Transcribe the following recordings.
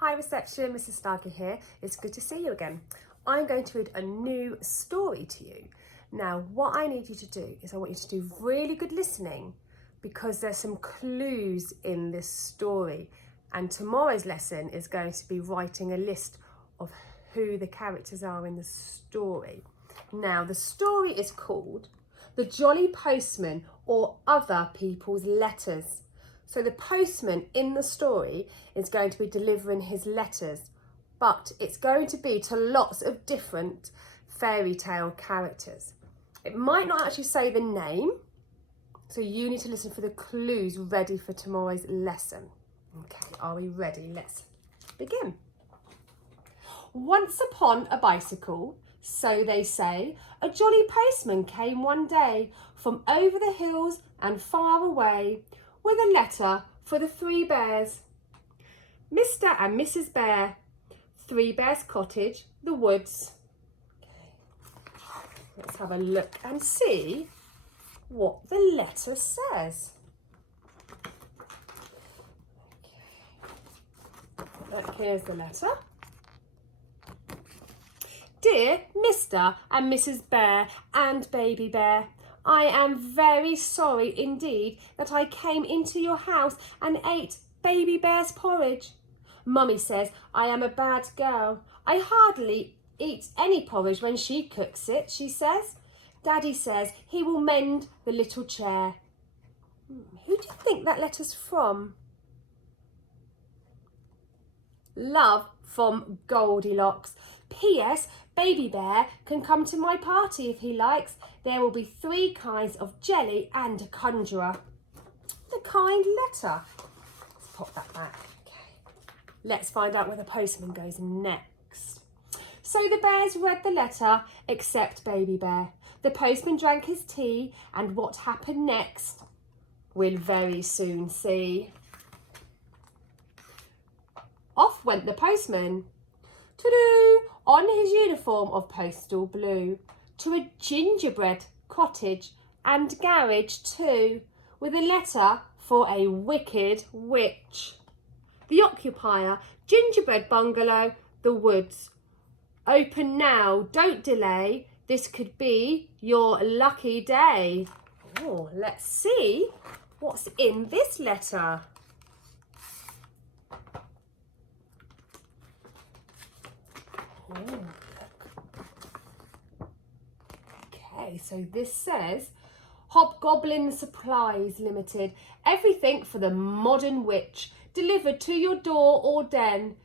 Hi reception, Mrs Starkey here. It's good to see you again. I'm going to read a new story to you. Now what I need you to do is I want you to do really good listening because there's some clues in this story, and tomorrow's lesson is going to be writing a list of who the characters are in the story. Now the story is called The Jolly Postman or Other People's Letters. So the postman in the story is going to be delivering his letters, but it's going to be to lots of different fairy tale characters. It might not actually say the name, so you need to listen for the clues ready for tomorrow's lesson. Okay, are we ready? Let's begin. Once upon a bicycle, so they say, a jolly postman came one day from over the hills and far away, with a letter for the 3 bears. Mr. and Mrs. Bear, 3 Bears Cottage, the woods. Okay. Let's have a look and see what the letter says. Okay. Look, here's the letter. Dear Mr. and Mrs. Bear and Baby Bear, I am very sorry indeed that I came into your house and ate Baby Bear's porridge. Mummy says I am a bad girl. I hardly eat any porridge when she cooks it, she says. Daddy says he will mend the little chair. Who do you think that letter's from? Love from Goldilocks. P.S. Baby Bear can come to my party if he likes. There will be 3 kinds of jelly and a conjurer. The kind letter. Let's pop that back. Okay. Let's find out where the postman goes next. So the bears read the letter, except Baby Bear. The postman drank his tea, and what happened next, we'll very soon see. Off went the postman. To-do! On his uniform of postal blue, to a gingerbread cottage and garage too, with a letter for a wicked witch. The occupier, gingerbread bungalow, the woods. Open now, don't delay, this could be your lucky day. Oh, let's see what's in this letter. Oh, look. Okay, so this says Hobgoblin Supplies Limited. Everything for the modern witch, delivered to your door or den.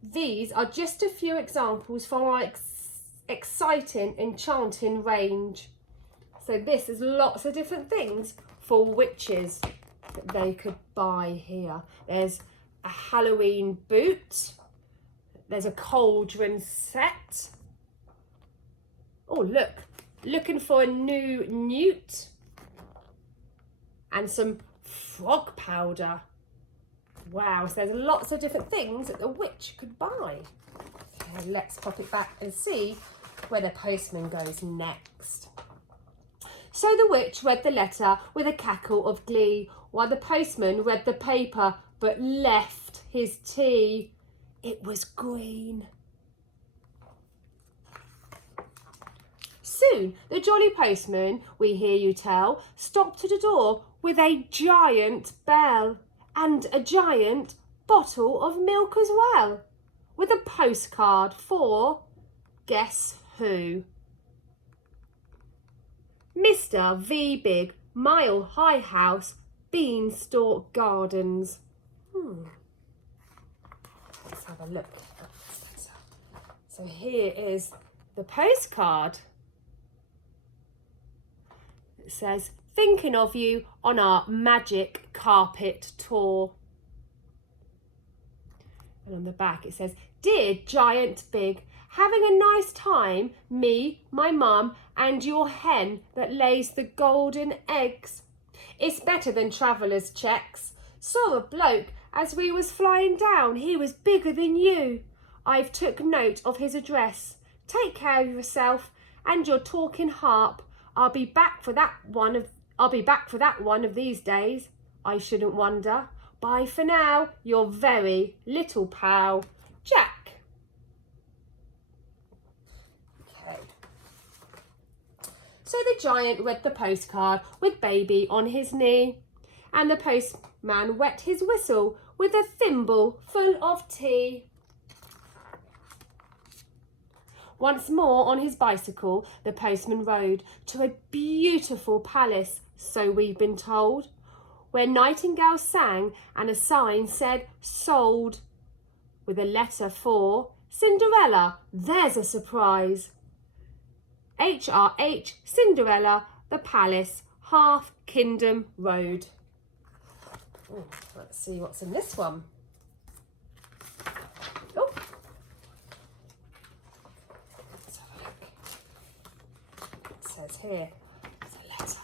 These are just a few examples from our exciting, enchanting range. So this is lots of different things for witches that they could buy here. There's a Halloween boot. There's a cauldron set. Oh, look. Looking for a new newt. And some frog powder. Wow, so there's lots of different things that the witch could buy. Okay, let's pop it back and see where the postman goes next. So the witch read the letter with a cackle of glee, while the postman read the paper but left his tea. It was green. Soon the jolly postman, we hear you tell, stopped at a door with a giant bell and a giant bottle of milk as well, with a postcard for, guess who? Mr. V. Big, Mile High House, Beanstalk Gardens. Let's have a look. So here is the postcard. It says, thinking of you on our magic carpet tour. And on the back it says, dear Giant Big, having a nice time, me, my mum and your hen that lays the golden eggs. It's better than traveller's checks. Saw a bloke as we was flying down, he was bigger than you. I've took note of his address. Take care of yourself and your talking harp. I'll be back for that one of these days. I shouldn't wonder. Bye for now, your very little pal, Jack. Okay. So the giant read the postcard with baby on his knee, and the postman wet his whistle with a thimble full of tea. Once more on his bicycle, the postman rode to a beautiful palace, so we've been told, where nightingales sang and a sign said sold, with a letter for Cinderella. There's a surprise. HRH Cinderella, the palace, Half Kingdom Road. Ooh, let's see what's in this one. Oh. Let's have a look. It says here, it's a letter.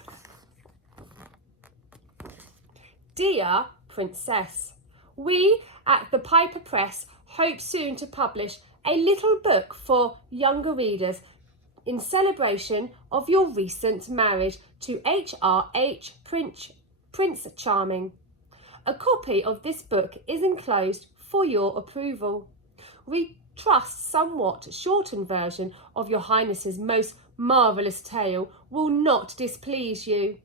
Dear Princess, we at the Piper Press hope soon to publish a little book for younger readers in celebration of your recent marriage to HRH Prince Charming. A copy of this book is enclosed for your approval. We trust somewhat shortened version of your Highness's most marvellous tale will not displease you.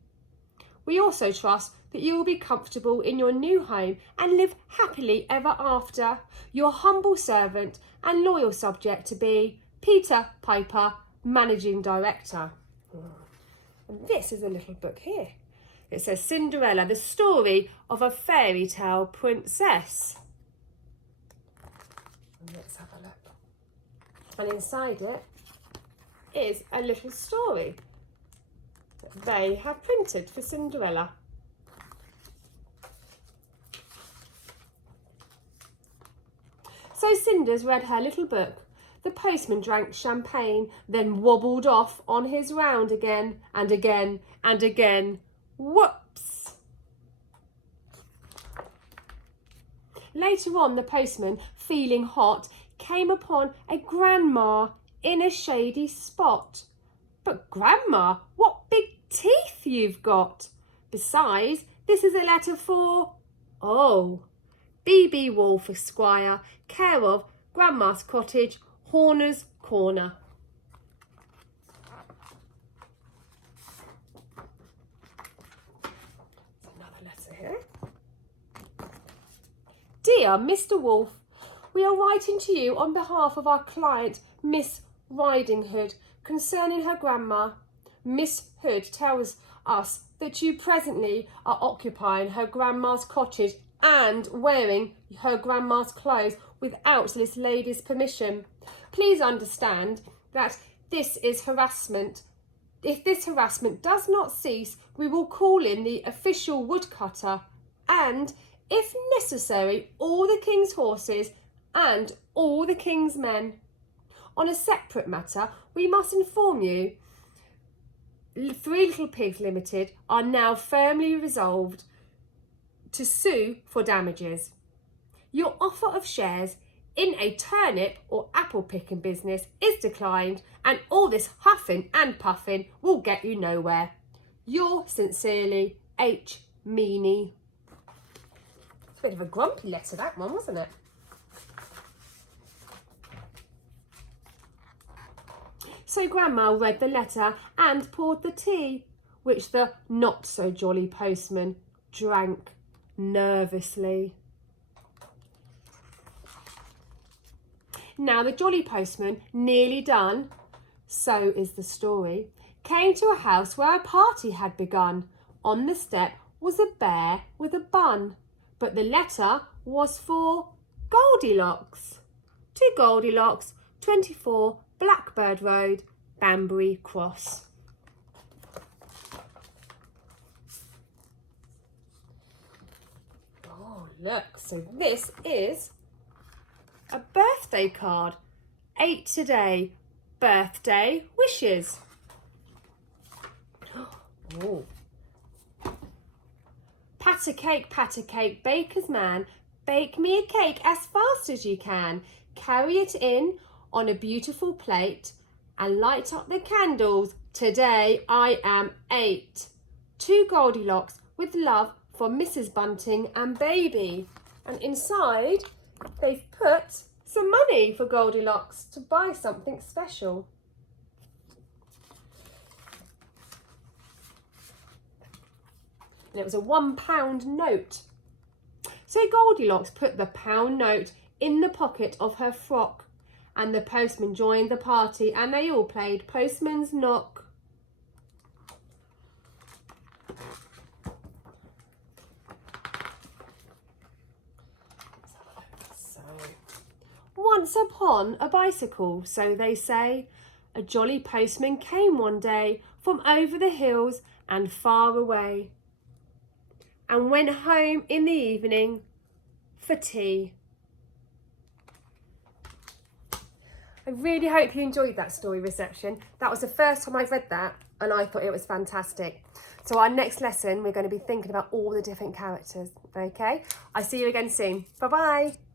We also trust that you will be comfortable in your new home and live happily ever after. Your humble servant and loyal subject to be, Peter Piper, Managing Director. And this is a little book here. It says Cinderella, the story of a fairy tale princess. And let's have a look. And inside it is a little story that they have printed for Cinderella. So Cinders read her little book. The postman drank champagne, then wobbled off on his round again and again and again. Whoops! Later on, the postman, feeling hot, came upon a grandma in a shady spot. But Grandma, what big teeth you've got! Besides, this is a letter for... Oh, B.B. Wolf, Esquire, care of Grandma's Cottage, Horner's Corner. Another letter here. Dear Mr. Wolf, we are writing to you on behalf of our client, Miss Riding Hood, concerning her grandma. Miss Hood tells us that you presently are occupying her grandma's cottage and wearing her grandma's clothes without this lady's permission. Please understand that this is harassment. If this harassment does not cease, we will call in the official woodcutter and, if necessary, all the king's horses and all the king's men. On a separate matter, we must inform you Three Little Pigs Limited are now firmly resolved to sue for damages. Your offer of shares in a turnip or apple picking business is declined, and all this huffing and puffing will get you nowhere. Yours sincerely, H. Meany. It's a bit of a grumpy letter, that one, wasn't it? So Grandma read the letter and poured the tea, which the not-so-jolly postman drank nervously. Now the jolly postman, nearly done, so is the story, came to a house where a party had begun. On the step was a bear with a bun, but the letter was for Goldilocks. To Goldilocks, 24 Blackbird Road, Banbury Cross. Oh, look, so this is a birthday card. 8 today, birthday wishes. Oh. Pat a cake, baker's man. Bake me a cake as fast as you can. Carry it in on a beautiful plate and light up the candles. Today I am 8. To Goldilocks with love for Mrs Bunting and Baby. And inside, they've put some money for Goldilocks to buy something special. And it was a £1 note. So Goldilocks put the pound note in the pocket of her frock, and the postman joined the party, and they all played Postman's Knock. So, once upon a bicycle, so they say, a jolly postman came one day from over the hills and far away, and went home in the evening for tea. I really hope you enjoyed that story reception. That was the first time I've read that and I thought it was fantastic. So our next lesson, we're going to be thinking about all the different characters, okay? I'll see you again soon. Bye-bye.